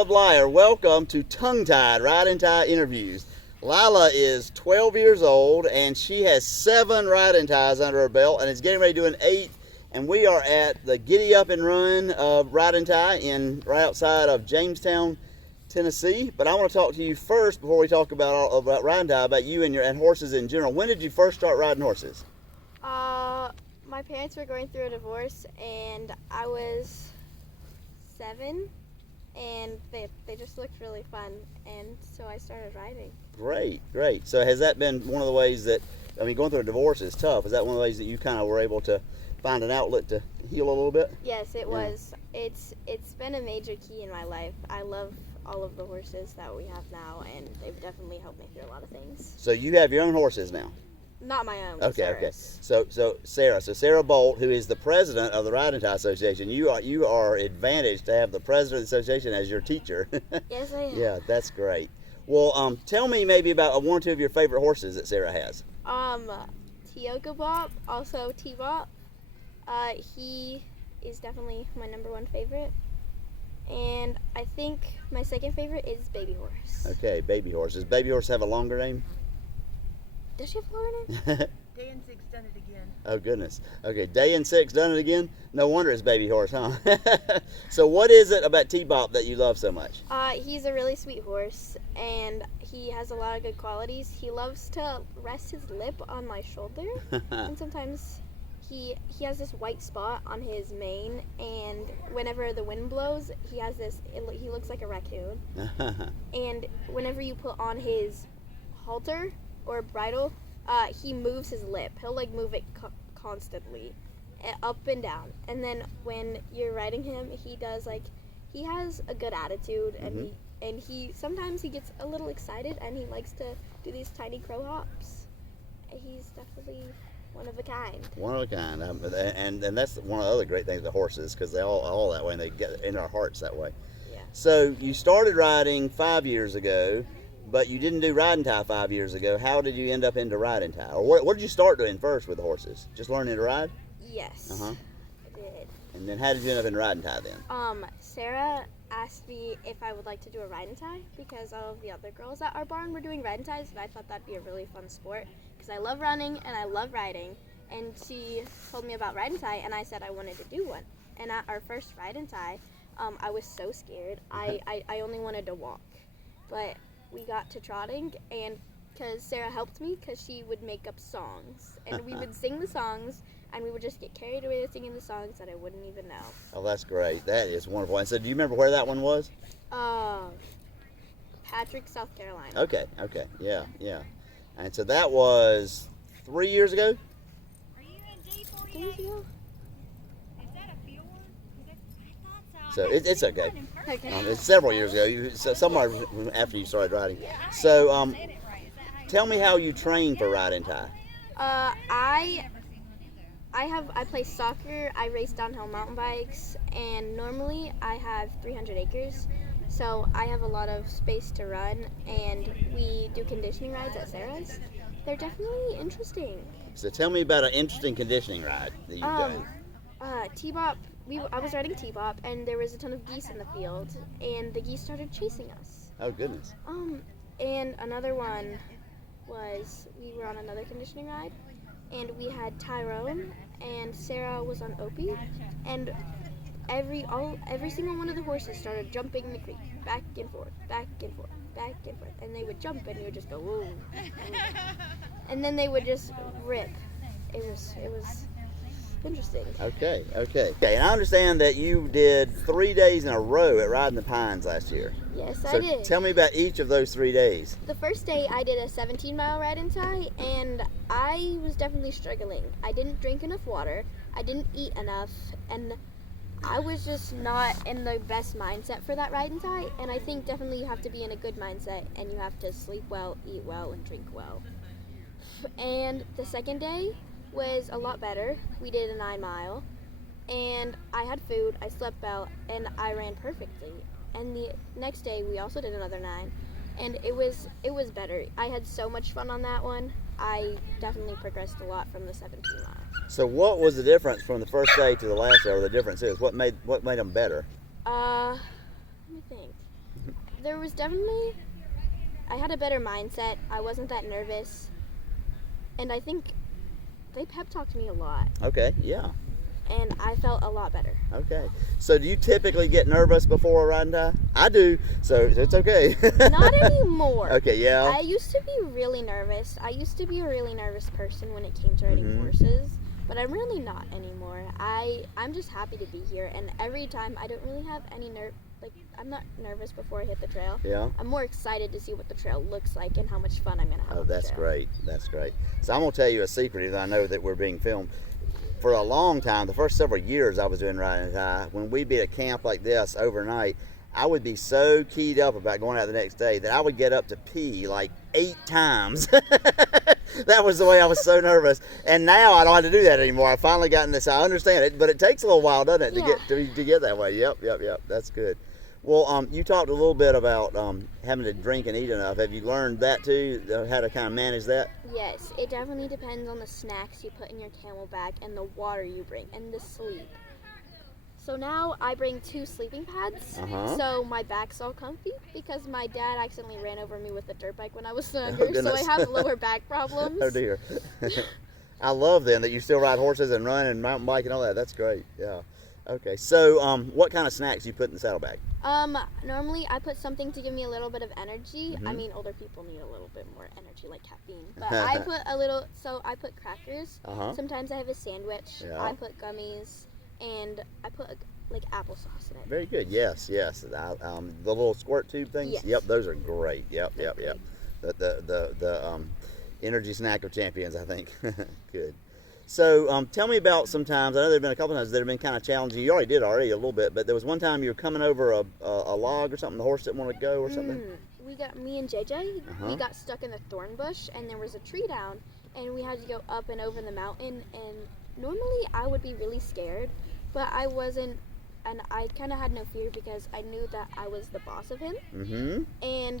Lilah Bleier. Welcome to Tongue Tied Ride and Tie Interviews. Lilah is 12 years old and she has 7 ride and ties under her belt and is getting ready to do an 8th. And we are at the Giddy Up and Run Ride and Tie right outside of Jamestown, Tennessee. But I want to talk to you first before we talk about ride and tie, about you and horses in general. When did you first start riding horses? My parents were going through a divorce and I was 7. And they just looked really fun, and so I started riding. Great. So has that been one of the ways that, going through a divorce is tough. Is that one of the ways that you kind of were able to find an outlet to heal a little bit? Yes, it was. It's been a major key in my life. I love all of the horses that we have now, and they've definitely helped me through a lot of things. So you have your own horses now? Not my own. Okay. So Sarah Bolt, who is the president of the Ride and Tie Association, you are advantaged to have the president of the association as your teacher. Yes, I am. Yeah, that's great. Well, tell me maybe about one or two of your favorite horses that Sarah has. Tioga Bop, also T-Bop. He is definitely my #1 favorite. And I think my second favorite is Baby Horse. Okay, Baby Horse. Does Baby Horse have a longer name? Does she have a longer name? Day and 6 done it again. Oh, goodness. Okay, Day and 6 done it again? No wonder it's Baby Horse, huh? So what is it about T-Bop that you love so much? He's a really sweet horse, and he has a lot of good qualities. He loves to rest his lip on my shoulder, and sometimes he has this white spot on his mane, and whenever the wind blows, he looks like a raccoon. And whenever you put on his halter or bridle, he moves his lip. He'll move it constantly, up and down. And then when you're riding him, he has a good attitude, and he sometimes he gets a little excited, and he likes to do these tiny crow hops. He's definitely one of a kind. One of a kind, and that's one of the other great things with horses, because they all that way, and they get in our hearts that way. Yeah. So you started riding 5 years ago. But you didn't do ride and tie 5 years ago. How did you end up into ride and tie? Or what did you start doing first with the horses? Just learning to ride? Yes. Uh-huh. I did. And then how did you end up in ride and tie then? Sarah asked me if I would like to do a ride and tie because all of the other girls at our barn were doing ride and ties, and I thought that'd be a really fun sport because I love running and I love riding. And she told me about ride and tie, and I said I wanted to do one. And at our first ride and tie, I was so scared. I only wanted to walk. But we got to trotting, and because Sarah helped me, because she would make up songs, and we would sing the songs, and we would just get carried away with singing the songs that I wouldn't even know. Oh, that's great. That is wonderful. And so do you remember where that one was? Patrick, South Carolina. Okay, yeah. And so that was 3 years ago? Are you in G48? 3 years ago? Is that a field? I thought So it's okay. Okay. It's several years ago, somewhere after you started riding. So tell me how you train for ride and tie. I play soccer, I race downhill mountain bikes, and normally I have 300 acres, so I have a lot of space to run, and we do conditioning rides at Sarah's. They're definitely interesting. So tell me about an interesting conditioning ride that you've done. T-Bop, I was riding T-Bop, and there was a ton of geese in the field, and the geese started chasing us. Oh, goodness. And another one was, we were on another conditioning ride, and we had Tyrone, and Sarah was on Opie, and every single one of the horses started jumping in the creek, back and forth, back and forth, back and forth, and they would jump, and you would just go, whoa, and then they would just rip. It was interesting. Okay. And I understand that you did 3 days in a row at Riding the Pines last year. Yes, So I did. tell me about each of those 3 days. The first day I did a 17-mile ride and tie, and I was definitely struggling. I didn't drink enough water, I didn't eat enough, and I was just not in the best mindset for that ride and tie, and I think definitely you have to be in a good mindset, and you have to sleep well, eat well, and drink well. And the second day was a lot better. We did a 9-mile, and I had food, I slept well, and I ran perfectly. And the next day we also did another 9, and it was better. I had so much fun on that one. I definitely progressed a lot from the 17 mile. So what was the difference from the first day to the last day, or the difference is? What made them better? Let me think. There was definitely, I had a better mindset. I wasn't that nervous. And I think they pep talked me a lot. Okay, yeah. And I felt a lot better. Okay. So do you typically get nervous before a riding tie? I do, so it's okay. Not anymore. Okay, yeah. I used to be really nervous. I used to be a really nervous person when it came to riding horses, but I'm really not anymore. I'm just happy to be here, and every time I don't really have any I'm not nervous before I hit the trail. Yeah. I'm more excited to see what the trail looks like and how much fun I'm going to have on the That's trail. great. That's great. So I'm going to tell you a secret, even though I know that we're being filmed. For a long time, the first several years I was doing riding tie, when we'd be at a camp like this overnight, I would be so keyed up about going out the next day that I would get up to pee like 8 times. That was the way I was so nervous. And now I don't have to do that anymore. I've finally gotten this. I understand it, but it takes a little while, doesn't it, to get that way? Yep. That's good. Well, you talked a little bit about having to drink and eat enough. Have you learned that too, how to kind of manage that? Yes, it definitely depends on the snacks you put in your camelback and the water you bring and the sleep. So now I bring 2 sleeping pads, so my back's all comfy because my dad accidentally ran over me with a dirt bike when I was younger, so I have lower back problems. Oh dear. I love then that you still ride horses and run and mountain bike and all that. That's great. Yeah. Okay. So, what kind of snacks you put in the saddlebag? Normally I put something to give me a little bit of energy. I mean, older people need a little bit more energy, like caffeine. But I put I put crackers. Sometimes I have a sandwich. Yeah. I put gummies, and I put like applesauce in it. Very good. Yes. The little squirt tube things. Yes. Yep. Those are great. Yep. The energy snack of champions, I think. Good. So tell me about some times. I know there have been a couple times that have been kind of challenging. You already a little bit, but there was one time you were coming over a log or something. The horse didn't want to go or something. Me and JJ, we got stuck in the thorn bush, and there was a tree down, and we had to go up and over the mountain. And normally I would be really scared, but I wasn't, and I kind of had no fear because I knew that I was the boss of him, and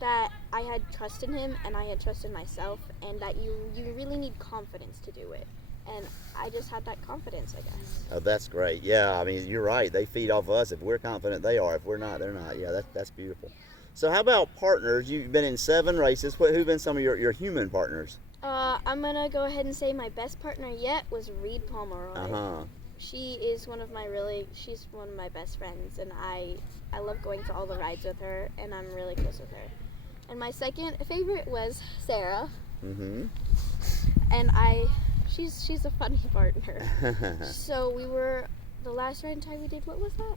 that I had trust in him, and I had trust in myself, and that you really need confidence to do it. And I just had that confidence, I guess. Oh, that's great. Yeah, I mean, you're right. They feed off us. If we're confident, they are. If we're not, they're not. Yeah, that's beautiful. So how about partners? You've been in 7 races. Who've been some of your human partners? I'm going to go ahead and say my best partner yet was Reed Pomeroy. She's one of my best friends, and I love going to all the rides with her, and I'm really close with her. And my second favorite was Sarah. And she's a funny partner. So the last ride and tie we did, what was that?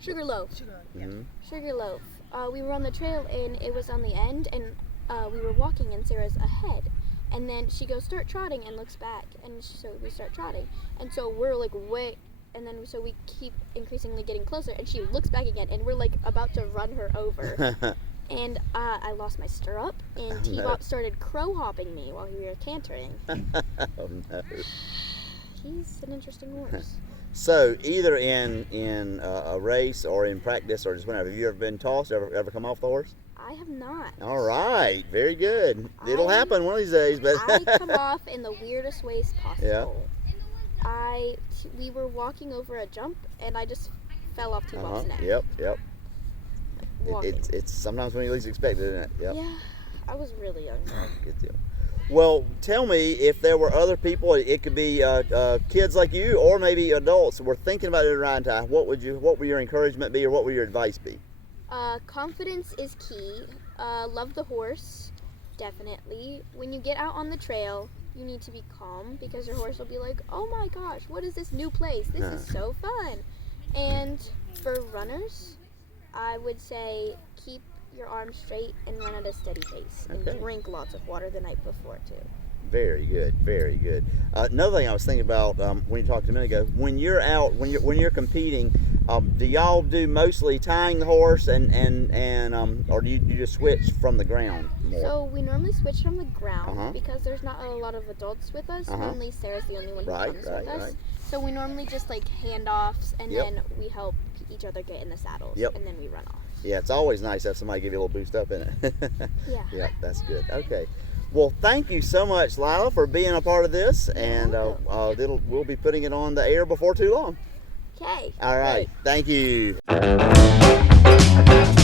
Sugarloaf. Sugarloaf. We were on the trail, and it was on the end, and we were walking, and Sarah's ahead. And then she goes, start trotting, and looks back, and so we start trotting. And so we're like, wait, and then so we keep increasingly getting closer, and she looks back again, and we're like about to run her over. And I lost my stirrup, and T-Bop started crow-hopping me while we were cantering. Oh no. He's an interesting horse. So either in a race or in practice or just whenever, have you ever been tossed, ever come off the horse? I have not. All right, very good. It'll happen one of these days, but I come off in the weirdest ways possible. Yeah. We were walking over a jump, and I just fell off T-Bop's neck. Yep. It's sometimes when you least expect it, isn't it? Yep. Yeah, I was really young. Good deal. Well, tell me, if there were other people, it could be kids like you, or maybe adults, were thinking about doing a riding tie. What would your encouragement be, or what would your advice be? Confidence is key. Love the horse, definitely. When you get out on the trail, you need to be calm because your horse will be like, oh my gosh, what is this new place? This is so fun. And for runners, I would say keep your arms straight and run at a steady pace, and drink lots of water the night before too. Very good, very good. Another thing I was thinking about when you talked a minute ago, when you're out, when you're competing, do y'all do mostly tying the horse and or do you just switch from the ground more? So we normally switch from the ground because there's not a lot of adults with us. Normally Sarah's the only one who comes with us. So we normally just like handoffs, and then we help each other get in the saddles, and then we run off. Yeah, it's always nice to have somebody give you a little boost up in it. Yeah, that's good. Okay. Well, thank you so much, Lilah, for being a part of this, and we'll be putting it on the air before too long. Okay. All right. Thank you. Bye.